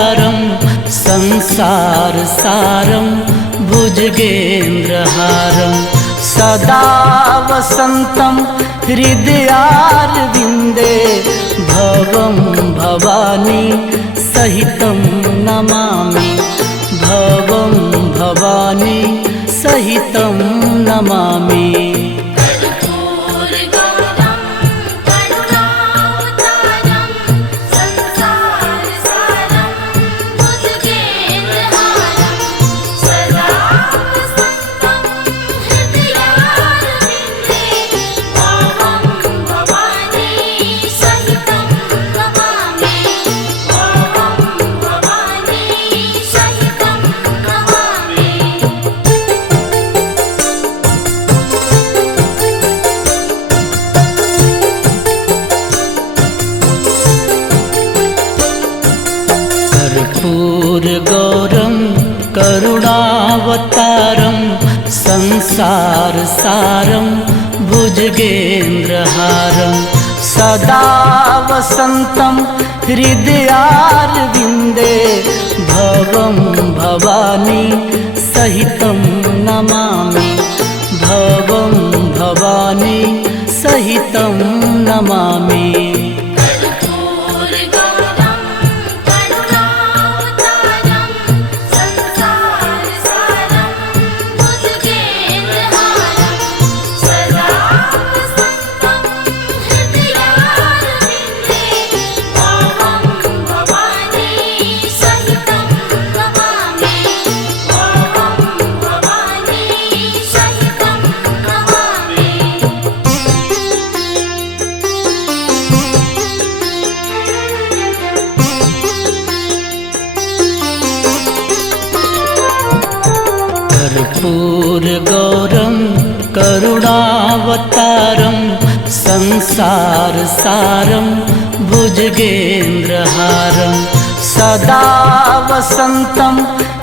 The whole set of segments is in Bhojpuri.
करुणावतारं संसार सारं भुजगेन्द्रहारं सदा वसन्तं हृदयारविन्दे भवं भवानी सहितं नमामि भवं भवानी सहितं नमामि। कर्पूरगौरं करुणावतारं संसार सारं भुजगेन्द्रहारं सदा वसन्तं हृदयारविन्दे भवं भवानी सहितं नमामि भवं भवानी सहितं नमामि। कर्पूरगौरं करुणावतारं संसार सारं भुजगेन्द्रहारं सदा वसन्तं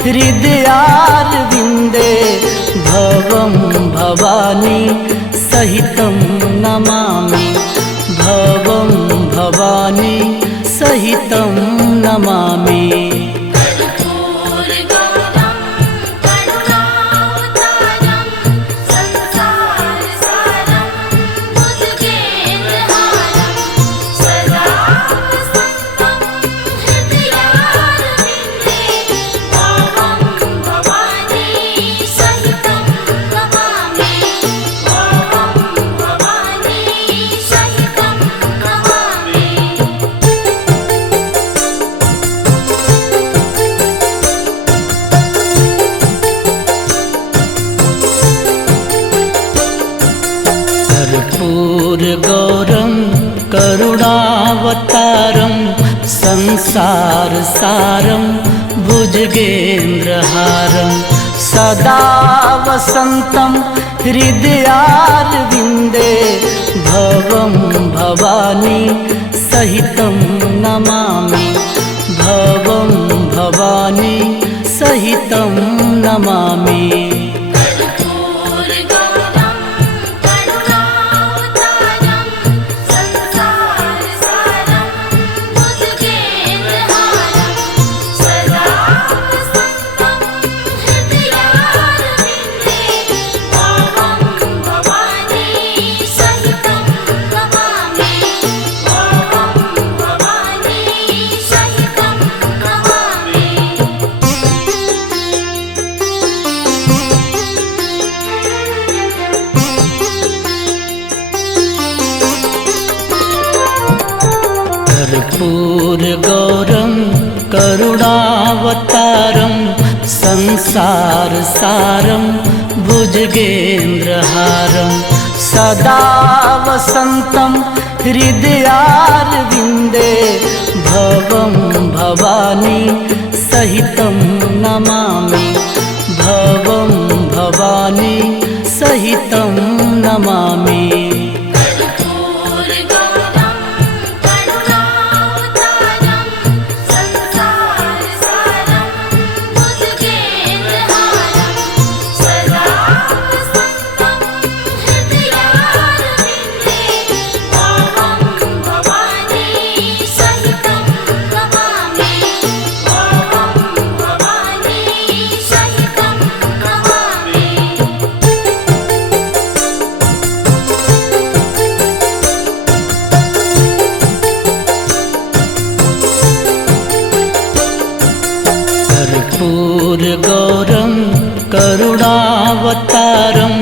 हृदयारविन्दे भवं भवानी सहितं नमामि भवं भवानी सहितं नमामि। कर्पूरगौरं करुणावतारं संसार सारं भुजगेन्द्रहारं सदा वसन्तं हृदयारविन्दे भवं भवानी सहितं नमामि भवं भवानी सहितं नमामि। कर्पूरगौरं करुणावतारं संसार सारं भुजगेन्द्रहारं सदा वसन्तं हृदयारविन्दे भवं भवानी सहितं नमामि भवं भवानी सहितं नमामि। कर्पूरगौरं करुणावतारं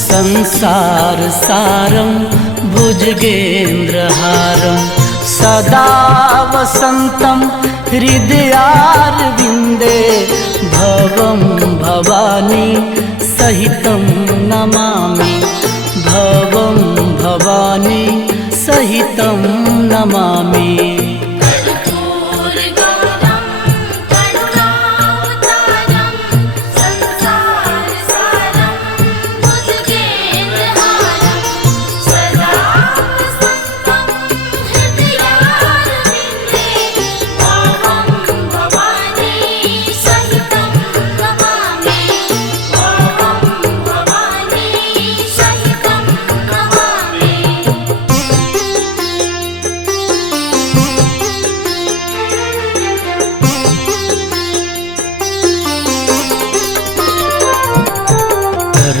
संसारसारं भुजगेन्द्रहारं सदा वसन्तं हृदयारविन्दे भवं भवानी सहितं नमामि भवं भवानी सहितं नमामि।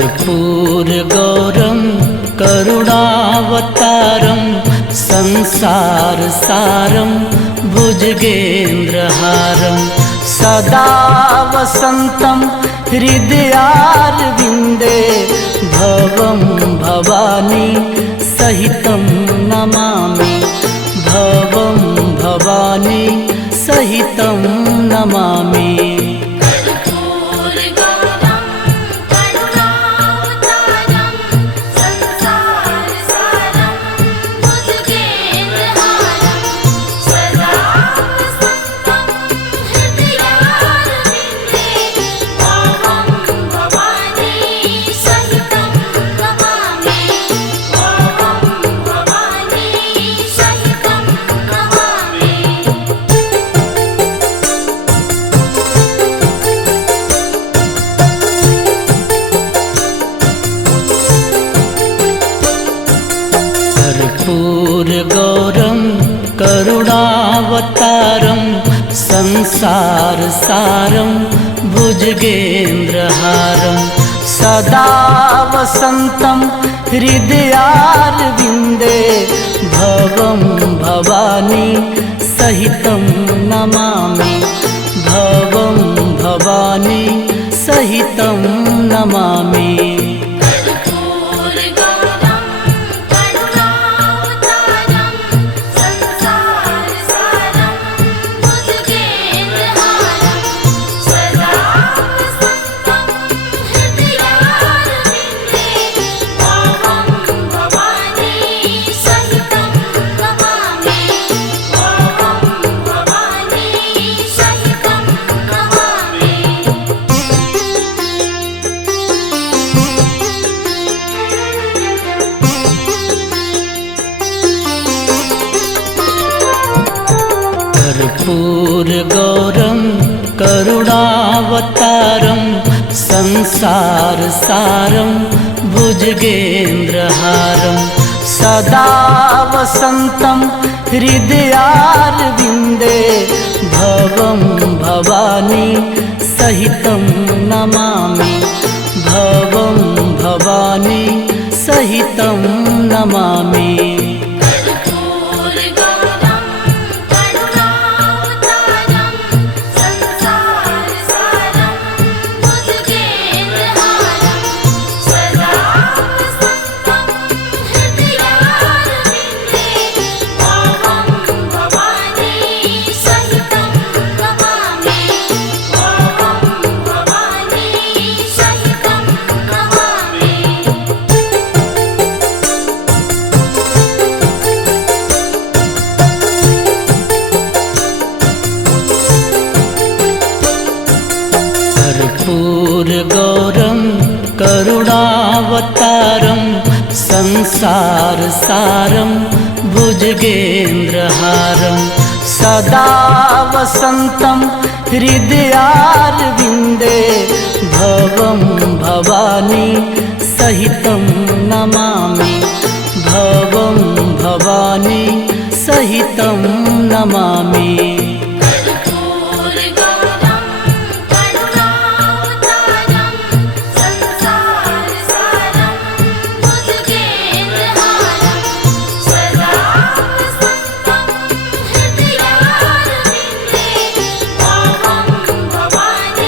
कर्पूरगौरं करुणावतारं संसारसारं भुजगेन्द्रहारं सदा वसन्तं हृदयारविन्दे भवं भवानी सहितं नमामि भवं भवानी सहितं नमामि। कर्पूरगौरं करुणावतारं संसारसारं भुजगेन्द्रहारं सदा वसन्तं हृदयारविन्दे भवं भवानी सहितं नमामि भवं भवानी सहितं नमामि। कर्पूरगौरं करुणावतारं संसारसारं भुजगेन्द्रहारं सदा वसन्तं हृदयारविन्दे भवं भवानी सहितं नमामि भवं भवानी सहितं नमामि। कर्पूरगौरं करुणावतारं संसारसारं भुजगेन्द्रहारं सदा वसन्तं हृदयारविन्दे भवं भवानी सहितं नमामि भवं भवानी सहितं नमामि। भवानी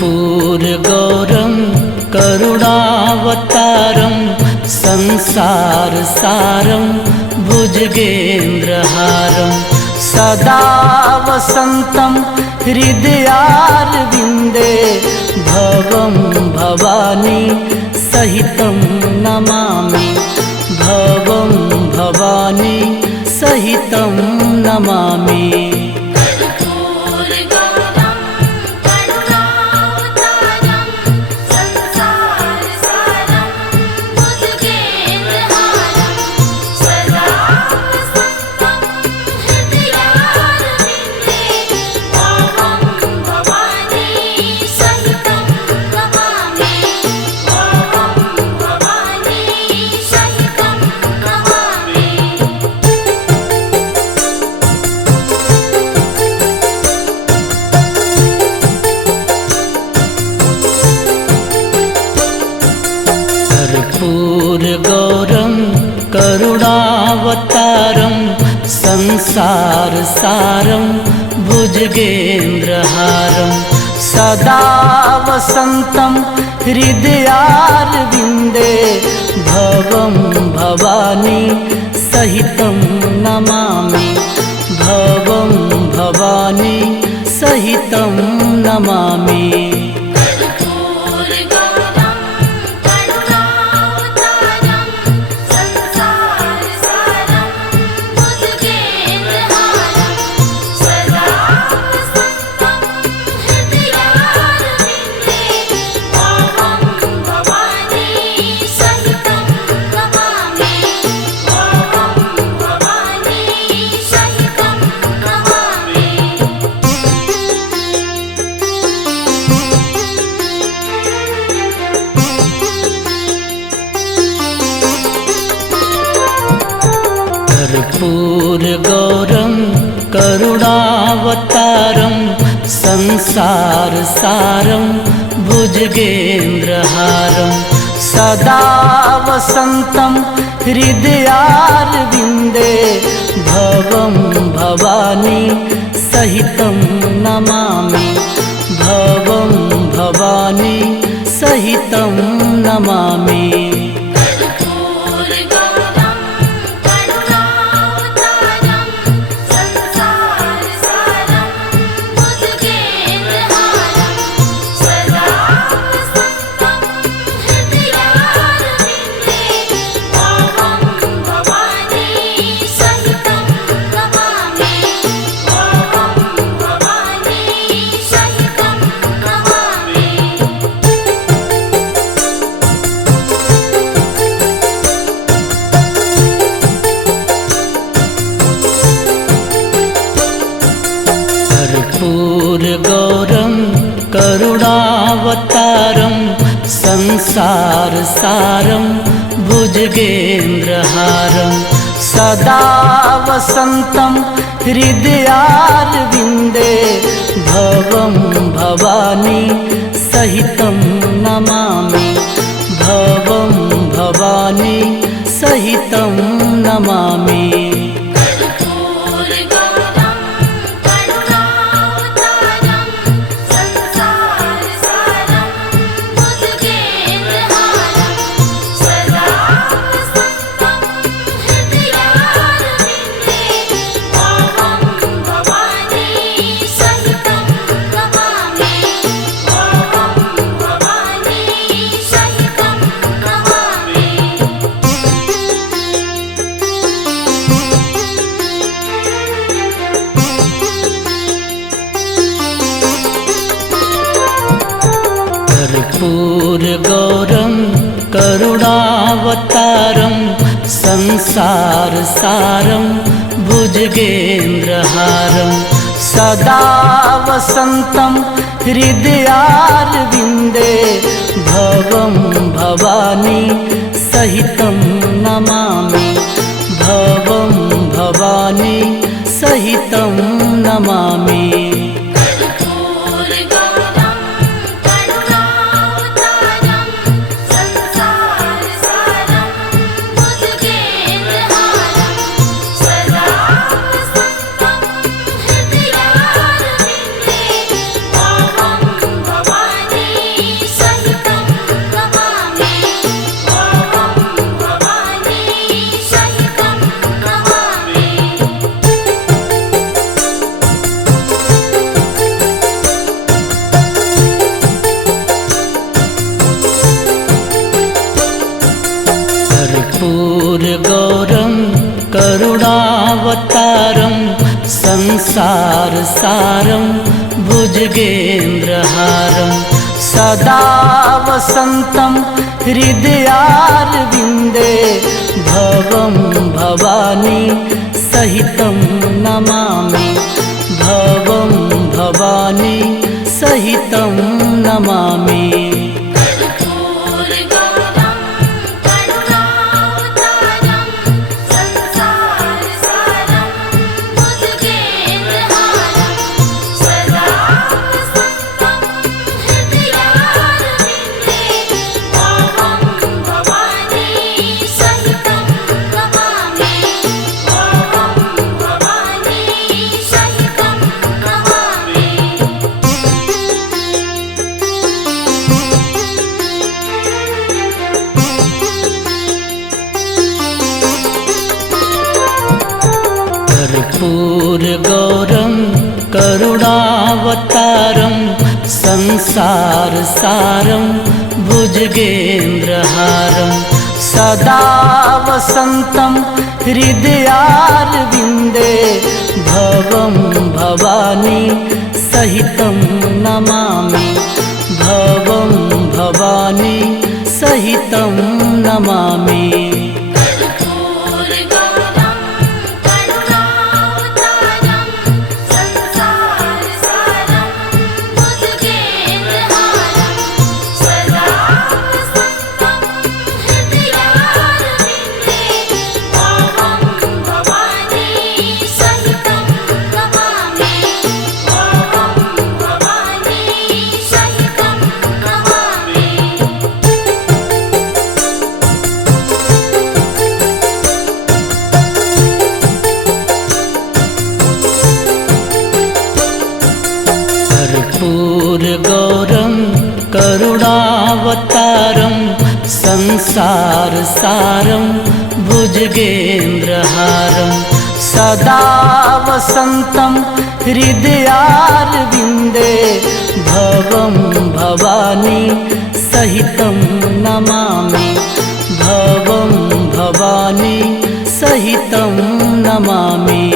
कर्पूरगौरं करुणावतारं संसारसारं भुजगेन्द्रहारं सदा वसन्तं हृदयारविन्दे भवं भवानी सहितं नमामि भवं भवानी सहितं नमामि। कर्पूरगौरं करुणावतारं संसारसारं भुजगेन्द्रहारं सदा वसन्तं हृदयारविन्दे भवं भवानी सहितं नमामि भवं भवानी सहितं नमामि। कर्पूरगौरं करुणावतारं संसारसारं भुजगेन्द्रहारं सदा वसन्तं हृदयारविन्दे भवं भवानी सहितं नमामि भवं भवानी सहितं नमामि। कर्पूरगौरं करुणावतारं संसारसारं भुजगेन्द्रहारं सदा वसन्तं हृदयारविन्दे भवं भवानी सहितं नमामि भवं भवानी सहितं नमामि। कर्पूरगौरं करुणावतारं संसारसारं भुजगेन्द्रहारं सदा वसन्तं हृदयारविन्दे भवं भवानी सहितं नमामि भवं भवानी सहितं नमामि। भवानी करुणावतारं संसारसारं भुजगेन्द्रहारं सदा वसन्तं हृदयारविन्दे भवं भवानी सहितं नमामि भवं भवानी सहितं नमामि। कर्पूरगौरं करुणावतारं संसारसारं भुजगेन्द्रहारं सदा वसन्तं हृदयारविन्दे भवं भवानी सहितं नमामि भवं भवानी सहितं नमामि। कर्पूरगौरं करुणावतारं संसारसारं भुजगेन्द्रहारं सदा वसन्तं हृदयारविन्दे भवं भवानी सहितं नमामि भवं भवानी सहितं नमामि।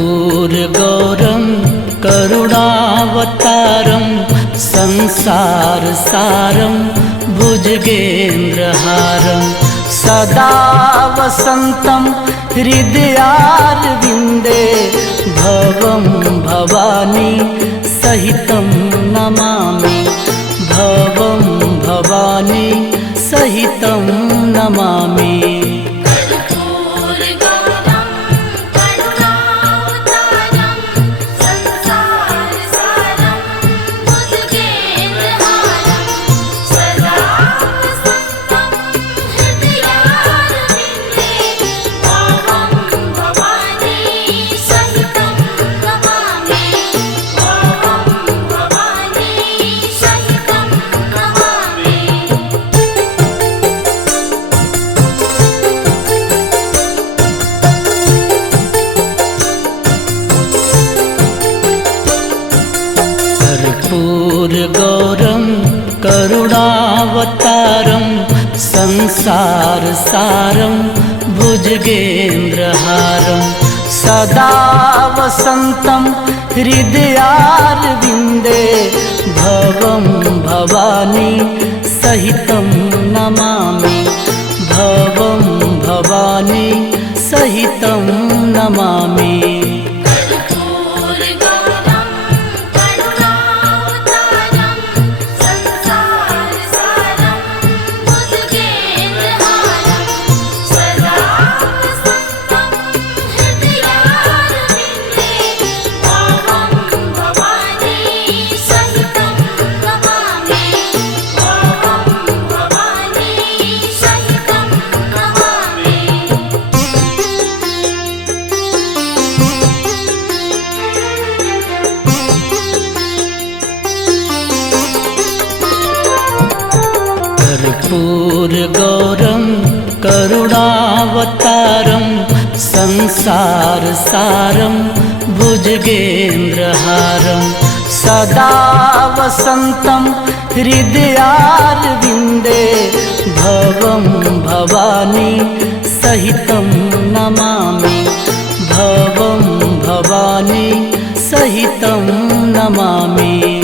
कर्पूरगौरं करुणावतारं संसारसारं भुजगेन्द्रहारं सदा वसन्तं हृदयारविन्दे भवं भवानी सहितं नमामि भवं भवानी सहितं नमामि। कर्पूरगौरं करुणावतारं संसारसारं भुजगेन्द्रहारं सदा वसन्तं हृदयारविन्दे भवं भवानी सहितं नमामि भवं भवानी सहितं नमामि। कर्पूरगौरं करुणावतारं संसारसारं भुजगेन्द्रहारं सदा वसन्तं हृदयारविन्दे भवं भवानी सहितं नमामि भवं भवानी सहितं नमामि।